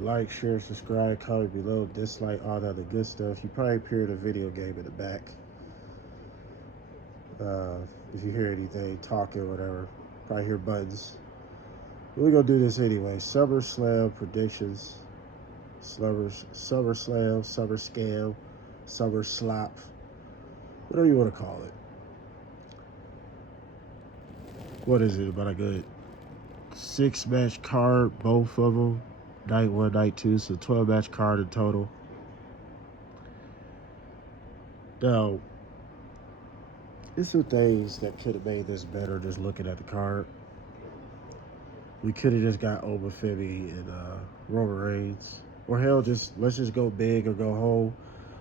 Like, share, subscribe, comment below, dislike, all that other good stuff. You probably hear the video game in the back. Uh, if you hear anything, talking, whatever, probably hear buttons. But we're gonna do this anyway. Summerslam predictions. Summerslam, Summer Scam, Summer Slop, whatever you want to call it. What is it? About a good 6-match card, both of them. Night 1, night 2, so 12-match card in total. Now, there's some things that could have made this better just looking at the card. We could have just got Obafemi and Roman Reigns. Or hell, let's just go big or go home.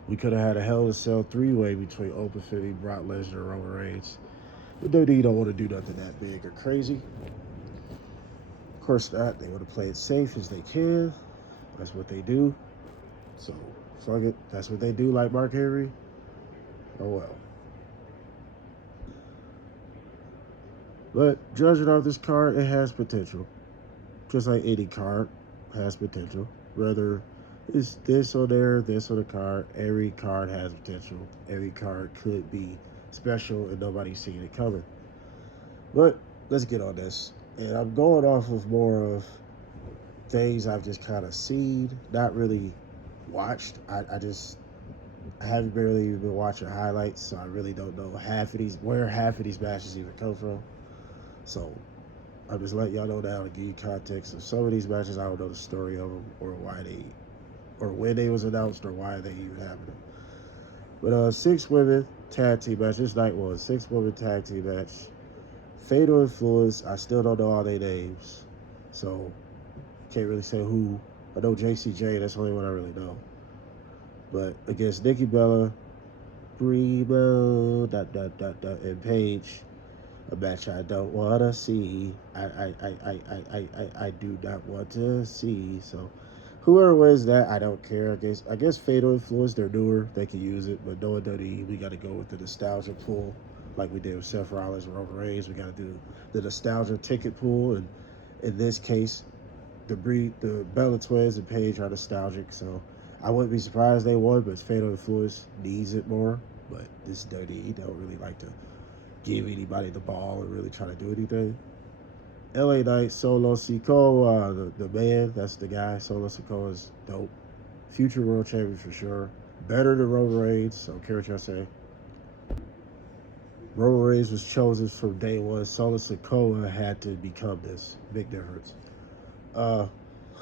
We could have had a Hell in a Cell 3-way between Obafemi, Brock Lesnar, and Roman Reigns. But WWE don't want to do nothing that big or crazy. Of course not. They want to play it safe as they can. That's what they do. So, fuck it. That's what they do, like Mark Henry. Oh well. But judging off this card, it has potential. Just like any card has potential. Whether it's this on there, this on the card, every card has potential. Every card could be special and nobody's seen it coming. But let's get on this. And I'm going off of more of things I've just kind of seen, not really watched. I haven't barely even been watching highlights, so I really don't know where half of these matches even come from. So I'm just letting y'all know now to give you context of some of these matches. I don't know the story of them or when they was announced or why they even happened. But 6 women tag team match. This night one, 6 women tag team match. Fatal Influence. I still don't know all their names, so can't really say who. I know JCJ. That's the only one I really know. But against Nikki Bella, Primo, and Paige. A match I don't want to see. I do not want to see. So whoever wins that, I don't care. I guess Fatal Influence, they're newer. They can use it. But knowing WWE, we got to go with the nostalgia pool like we did with Seth Rollins and Roman Reigns. We got to do the nostalgia ticket pool. And in this case, the Bella Twins and Paige are nostalgic. So I wouldn't be surprised they won, but Fatal Influence needs it more. But this WWE don't really like to give anybody the ball and really try to do anything. LA Knight, Solo Sikoa, the man, that's the guy. Solo Sikoa is dope. Future world champion for sure. Better than Roman Reigns, so care what y'all say. Roman Reigns was chosen from day one. Solo Sikoa had to become this. Big difference. I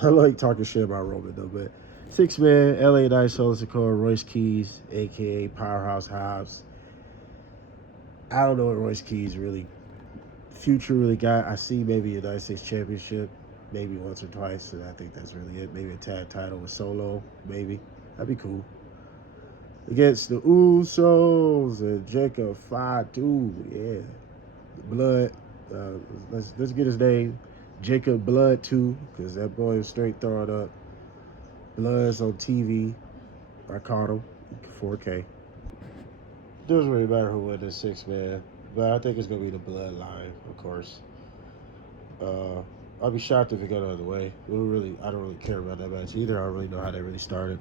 like talking shit about Roman though, but 6-man, LA Knight, Solo Sikoa, Royce Keys, aka Powerhouse Hobbs. I don't know what Royce Keys future really got. I see maybe a United States Championship, maybe once or twice, and I think that's really it. Maybe a tag title with Solo, maybe. That'd be cool. Against the Usos and Jacob Fatu, yeah. Blood, let's get his name. Jacob Blood 2, because that boy was straight throwing up. Blood's on TV. I caught him, 4K. Doesn't really matter who wins this 6-man, but I think it's gonna be the Bloodline, of course. I'll be shocked if it got out of the way. I don't really care about that match either. I don't really know how they really started.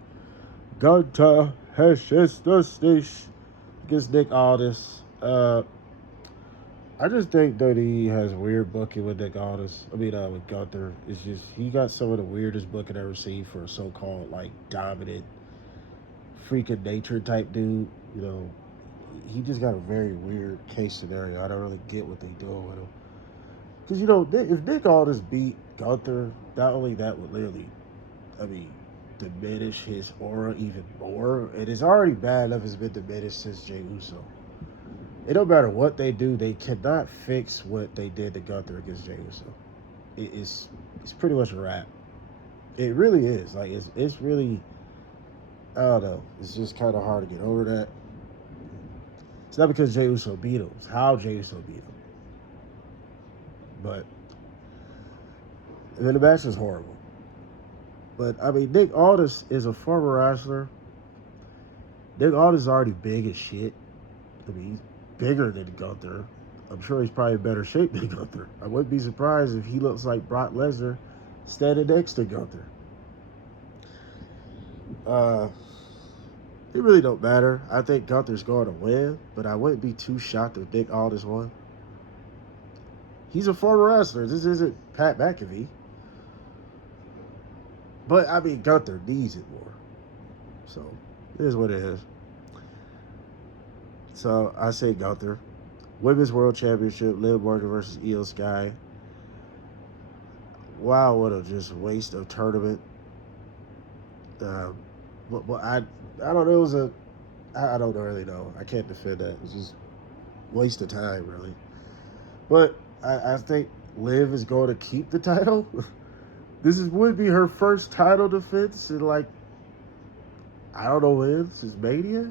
Gunter Heshes against Nick Aldis. I just think WWE has weird booking with Nick Aldis. With Gunther. It's just he got some of the weirdest booking I've ever seen for a so-called like dominant, freak of nature type dude. He just got a very weird case scenario. I don't really get what they doing with him. Because, if Nick Aldis beat Gunther, not only that would literally, diminish his aura even more. And it's already bad enough it's been diminished since Jey Uso. It don't matter what they do, they cannot fix what they did to Gunther against Jey Uso. It's pretty much a wrap. It really is. Like, it's really, I don't know. It's just kind of hard to get over that. It's not because Jey Uso beat him. It's how Jey Uso beat him. But the match is horrible. But, Nick Aldis is a former wrestler. Nick Aldis is already big as shit. He's bigger than Gunther. I'm sure he's probably in better shape than Gunther. I wouldn't be surprised if he looks like Brock Lesnar standing next to Gunther. Uh, it really don't matter. I think Gunther's going to win, but I wouldn't be too shocked if Nick Aldis won. He's a former wrestler. This isn't Pat McAfee. But, I mean, Gunther needs it more. So, it is what it is. So, I say Gunther. Women's World Championship, Liv Morgan versus Io Sky. Wow, what a just waste of tournament. But I don't know. It was I don't really know. I can't defend that. It's just waste of time, really. But I think Liv is going to keep the title. Would be her first title defense in like, I don't know when, since Mania.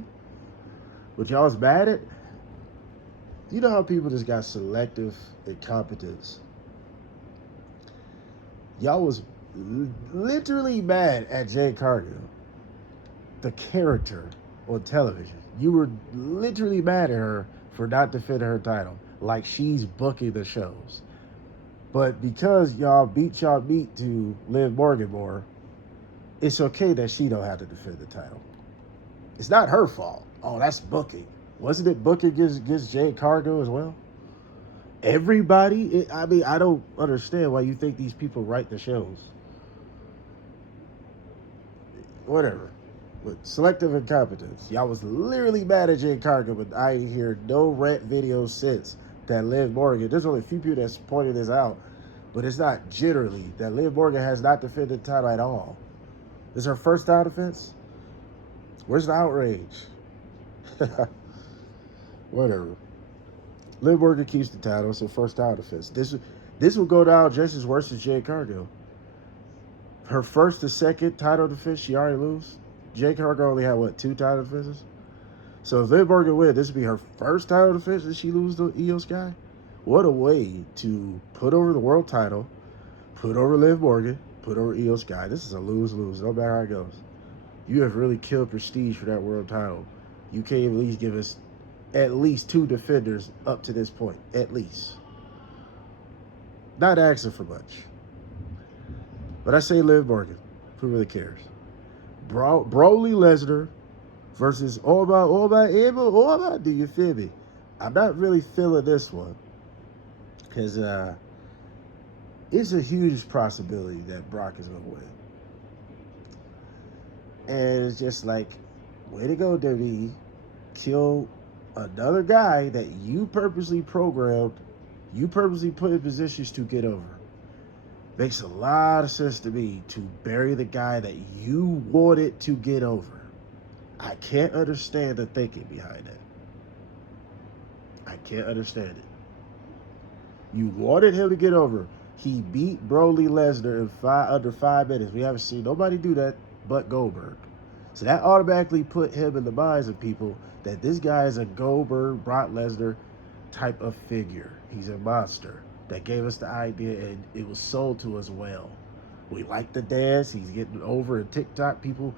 But y'all was mad at. You know how people just got selective incompetence. Y'all was literally mad at Jade Cargill, the character on television. You were literally mad at her for not defending her title, like she's booking the shows. But because y'all beat y'all meat to Liv Morgan more, it's okay that she don't have to defend the title. It's not her fault. Oh, that's booking. Wasn't it booking against Jade Cargill as well? Everybody? I mean, I don't understand why you think these people write the shows. Whatever. But selective incompetence. Y'all was literally mad at Jade Cargill, but I ain't hear no rant videos since that Liv Morgan. There's only a few people that's pointed this out, but it's not generally that Liv Morgan has not defended the title at all. This is her first title defense? Where's the outrage? Whatever. Liv Morgan keeps the title. It's her first title defense. This will go down just as worse as Jade Cargill. Her first to second title defense, she already lose. Jade Cargill only had, what, 2 title defenses? So if Liv Morgan win, this would be her first title defense and she lose to Io Sky? What a way to put over the world title, put over Liv Morgan, put over Io Sky. This is a lose-lose, no matter how it goes. You have really killed prestige for that world title. You can't at least give us at least 2 defenders up to this point. At least. Not asking for much. But I say Liv Morgan. Who really cares? Broly Lesnar versus all about do you feel me? I'm not really feeling this one. Because it's a huge possibility that Brock is going to win. And it's just like, way to go, WWE. Kill another guy that you purposely programmed, you purposely put in positions to get over. Makes a lot of sense to me to bury the guy that you wanted to get over. I can't understand the thinking behind that. I can't understand it. You wanted him to get over. He beat Broly Lesnar in under 5 minutes. We haven't seen nobody do that but Goldberg. So that automatically put him in the minds of people that this guy is a Goldberg, Brock Lesnar type of figure. He's a monster. That gave us the idea, and it was sold to us well. We like the dance. He's getting over in TikTok. People,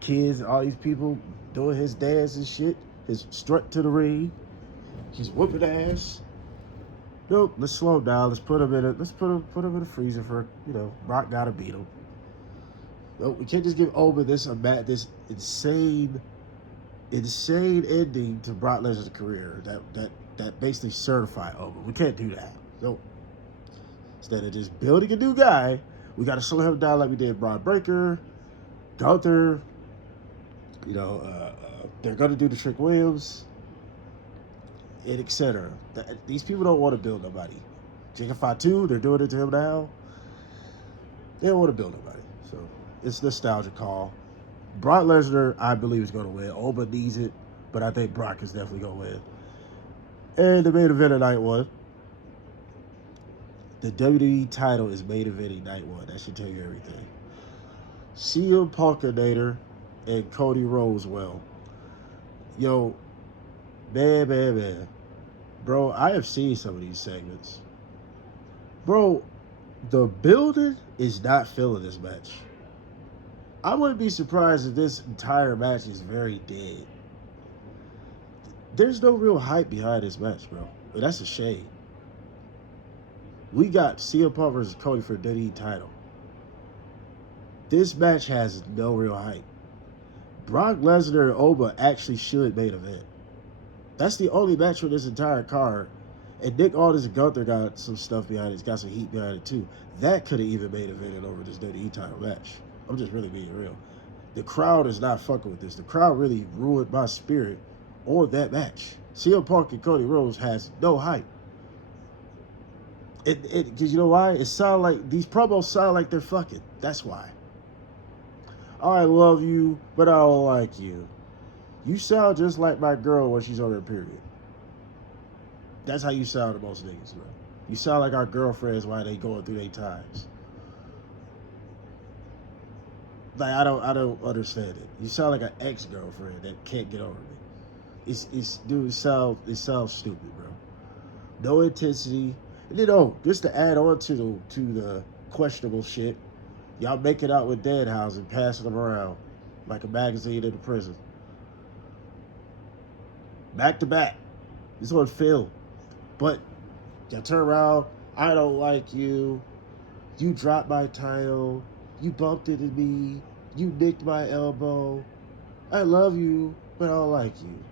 kids, all these people doing his dance and shit. His strut to the ring. He's whooping ass. Nope, let's slow down. Let's put him in a freezer for, Brock gotta beat him. Nope, we can't just give Omen this insane ending to Brock Lesnar's career that basically certified Omen. We can't do that. Nope. Instead of just building a new guy, we got to slow him down like we did Braun Breaker, Gunther. They're going to do the Trick Williams, and etc. These people don't want to build nobody. Jacob Fatu, they're doing it to him now. They don't want to build nobody. So it's nostalgia call. Brock Lesnar, I believe, is going to win. Oba needs it, but I think Brock is definitely going to win. And the main event of night 1. The WWE title is main eventing night 1. That should tell you everything. CM Punkinator and Cody Rosewell. Yo, man. Bro, I have seen some of these segments. Bro, the building is not feeling this match. I wouldn't be surprised if this entire match is very dead. There's no real hype behind this match, bro. And that's a shame. We got CM Punk versus Cody for the WWE title. This match has no real hype. Brock Lesnar and Oba actually should main event. That's the only match for this entire card. And Nick Aldis and Gunther got some stuff behind it. It's got some heat behind it too. That could have even main evented over this WWE title match. I'm just really being real. The crowd is not fucking with this. The crowd really ruined my spirit on that match. CM Punk and Cody Rhodes has no hype. Because you know why? It sound like these promos sound like they're fucking. That's why. I love you, but I don't like you. You sound just like my girl when she's on her period. That's how you sound to most niggas, bro. You sound like our girlfriends while they going through their times. Like I don't understand it. You sound like an ex-girlfriend that can't get over me. Dude, it sounds stupid, bro. No intensity. And then just to add on to the questionable shit, y'all making out with Danhausen, passing them around like a magazine in the prison. Back to back. This one failed. But y'all turn around, I don't like you. You dropped my title. You bumped into me. You nicked my elbow. I love you, but I don't like you.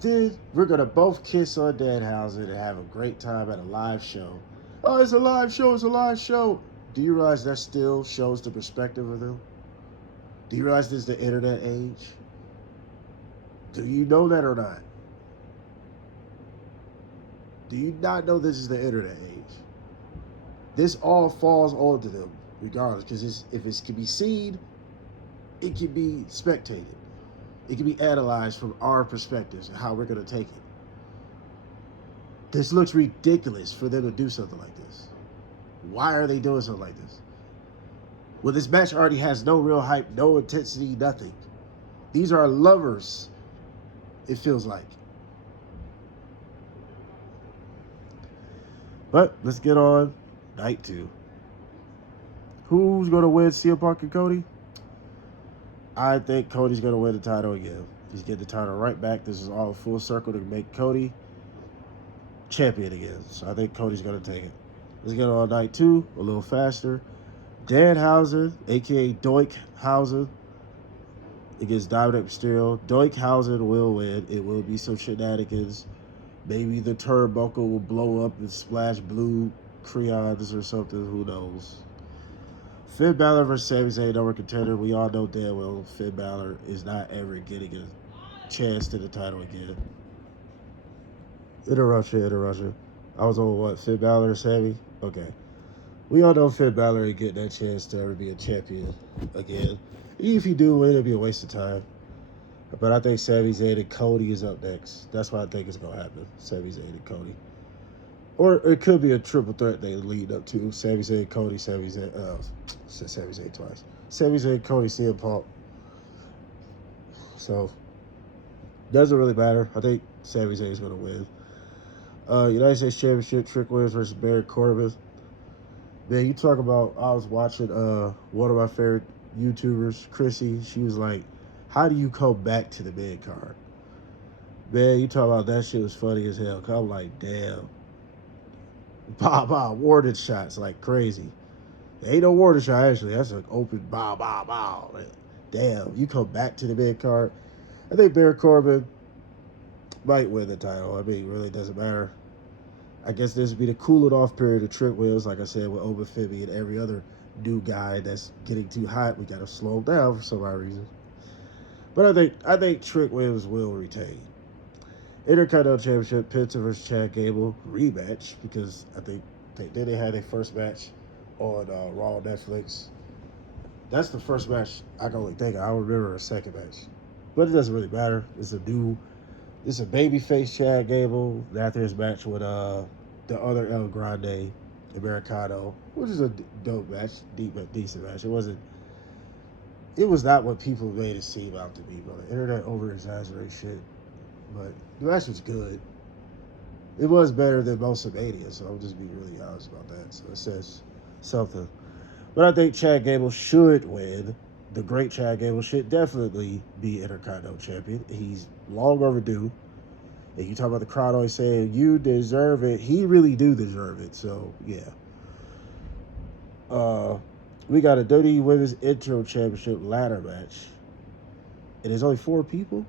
Then we're going to both kiss on Danhausen and have a great time at a live show. Oh, it's a live show. It's a live show. Do you realize that still shows the perspective of them? Do you realize this is the internet age? Do you know that or not? Do you not know this is the internet age? This all falls onto them, regardless, because if it can be seen, it can be spectated. It can be analyzed from our perspectives and how we're going to take it. This looks ridiculous for them to do something like this. Why are they doing something like this? Well, this match already has no real hype, no intensity, nothing. These are lovers, it feels like. But let's get on night 2. Who's going to win, CM Punk and Cody? I think Cody's going to win the title again. He's getting the title right back. This is all a full circle to make Cody champion again. So I think Cody's going to take it. Let's get on night 2, a little faster. Danhausen, a.k.a. Doinkhausen, against Dominic Mysterio. Doinkhausen will win. It will be some shenanigans. Maybe the turnbuckle will blow up and splash blue crayons or something. Who knows? Finn Balor versus Sami Zayn, number contender. We all know damn well Finn Balor is not ever getting a chance to the title again. Interruption. I was on what? Finn Balor or Sami? Okay. We all know Finn Balor ain't getting that chance to ever be a champion again. Even if he do win, it'll be a waste of time. But I think Sami Zayn and Cody is up next. That's what I think is going to happen. Sami Zayn and Cody. Or it could be a triple threat they lead up to. Sami Zayn, Cody, Sami Zayn. Said Sami Zayn twice. Sami Zayn, Cody, CM Punk. So, doesn't really matter. I think Sami Zayn is going to win. United States Championship, Trick Williams versus Baron Corbin. Man, you talk about, I was watching one of my favorite YouTubers, Chrissy. She was like, how do you come back to the mid card? Man, you talk about that shit was funny as hell. Cause I'm like, damn. Warded shots like crazy. There ain't no warded shot, actually. That's an open bow. Damn, you come back to the mid card. I think Baron Corbin might win the title. I mean, it really doesn't matter. I guess this would be the cooling off period of Trick Williams, like I said, with Oba Fibby and every other new guy that's getting too hot. We got to slow him down for some odd reason. But I think Trick Williams will retain. Intercontinental Championship, Penta versus Chad Gable rematch, because I think they had their first match on Raw on Netflix. That's the first match I can only think of. I don't remember a second match. But it doesn't really matter. It's a babyface Chad Gable after his match with the other El Grande, Americano, which is a dope match, decent match. It was not what people made it seem out to be, bro. The internet over-exaggerates shit. But the match was good. It was better than most of Mania, so I'll just be really honest about that. So it says something. But I think Chad Gable should win. The great Chad Gable should definitely be Intercontinental Champion. He's long overdue. And you talk about the crowd always saying, you deserve it. He really do deserve it. So, yeah. We got a WWE Women's Intro Championship ladder match. And there's only 4 people?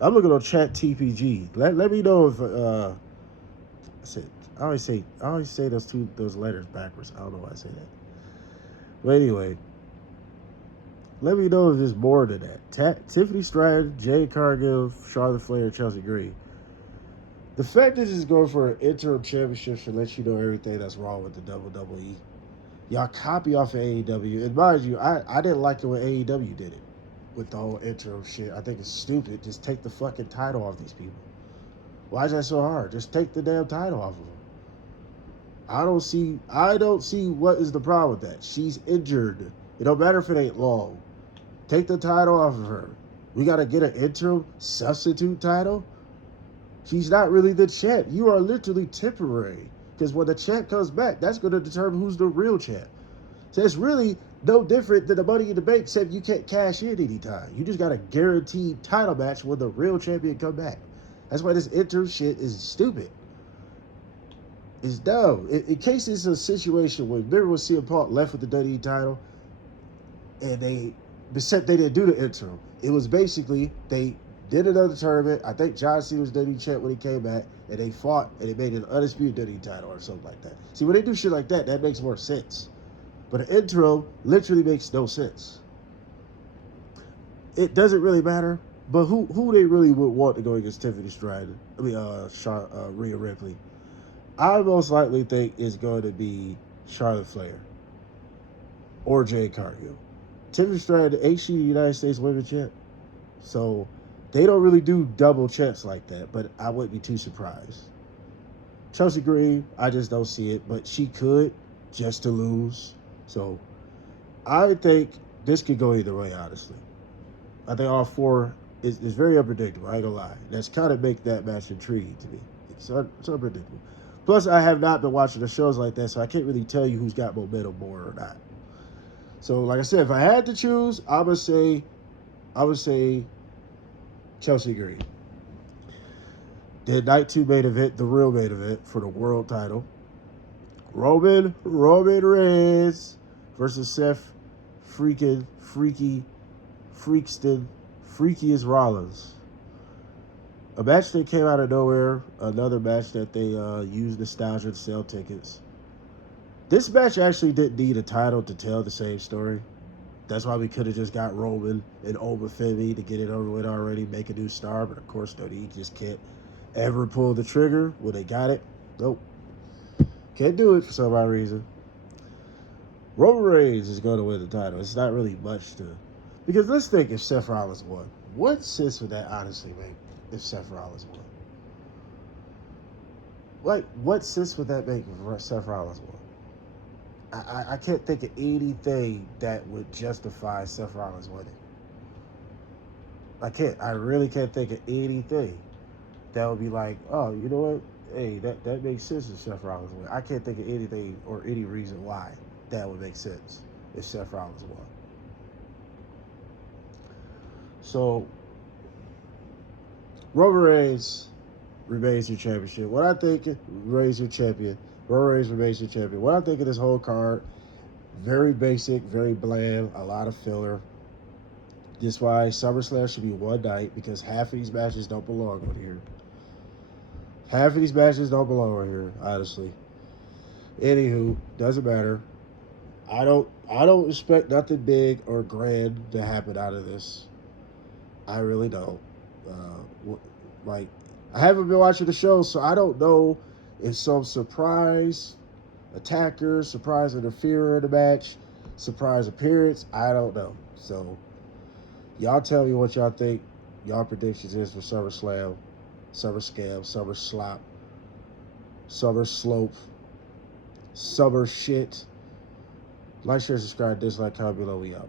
I'm looking on Chat TPG. Let me know if I said I always say those letters backwards. I don't know why I say that. But anyway, let me know if there's more than that. Tiffany Stratton, Jade Cargill, Charlotte Flair, Chelsea Green. The fact that it's going for an interim championship should let you know everything that's wrong with the WWE. Y'all copy off of AEW. And mind you, I didn't like it when AEW did it with the whole interim shit. I think it's stupid. Just take the fucking title off these people. Why is that so hard? Just take the damn title off of them. I don't see what is the problem with that. She's injured. It don't matter if it ain't long. Take the title off of her. We got to get an interim substitute title? She's not really the champ. You are literally temporary. Because when the champ comes back, that's going to determine who's the real champ. So it's really no different than the Money in the Bank, except you can't cash in anytime. You just got a guaranteed title match when the real champion come back. That's why this interim shit is stupid. It's dumb. In case it's a situation where, remember when CM Punk left with the WWE title, and they didn't do the interim. It was basically they did another tournament. I think John Cena was WWE champ when he came back, and they fought, and they made an undisputed WWE title or something like that. See, when they do shit like that, that makes more sense. But an intro literally makes no sense. It doesn't really matter. But who they really would want to go against Tiffany Stratton? I mean, Rhea Ripley. I most likely think it's going to be Charlotte Flair or Jade Cargill. Tiffany Stratton, ain't she the United States Women's Champ? So they don't really do double champs like that, but I wouldn't be too surprised. Chelsea Green, I just don't see it, but she could just to lose. So I think this could go either way, honestly. I think all 4 is very unpredictable, I ain't gonna lie. That's kind of make that match intriguing to me. It's unpredictable. Plus, I have not been watching the shows like that, so I can't really tell you who's got momentum more or not. So, like I said, if I had to choose, I would say Chelsea Green. Then night 2 main event, the real main event for the world title. Roman Reigns versus Seth Freakiest Rollins. A match that came out of nowhere. Another match that they used nostalgia to sell tickets. This match actually didn't need a title to tell the same story. That's why we could have just got Roman and Obafemi to get it over with already, make a new star. But of course, he just can't ever pull the trigger when they got it. Nope. Can't do it for some odd reason. Roman Reigns is going to win the title. It's not really much to... Because let's think if Seth Rollins won. What sense would that honestly make if Seth Rollins won? Like, what sense would that make if Seth Rollins won? I can't think of anything that would justify Seth Rollins winning. I really can't think of anything that would be like, oh, you know what? Hey, that makes sense if Seth Rollins won. I can't think of anything or any reason why that would make sense if Seth Rollins won. So, Roman Reigns remains your championship. What I think, Reigns your champion. Roman Reigns remains your champion. What I think of this whole card, very basic, very bland, a lot of filler. That's why SummerSlam should be one night, because half of these matches don't belong on here. Half of these matches don't belong on here, honestly. Anywho, doesn't matter. I don't expect nothing big or grand to happen out of this. I really don't. I haven't been watching the show, so I don't know if some surprise attacker, surprise interferer in the match, surprise appearance. I don't know. So, y'all tell me what y'all think. Y'all predictions is for SummerSlam, SummerScam, SummerSlop, SummerSlope, Summer Shit. Like, share, subscribe, dislike, comment below. We out.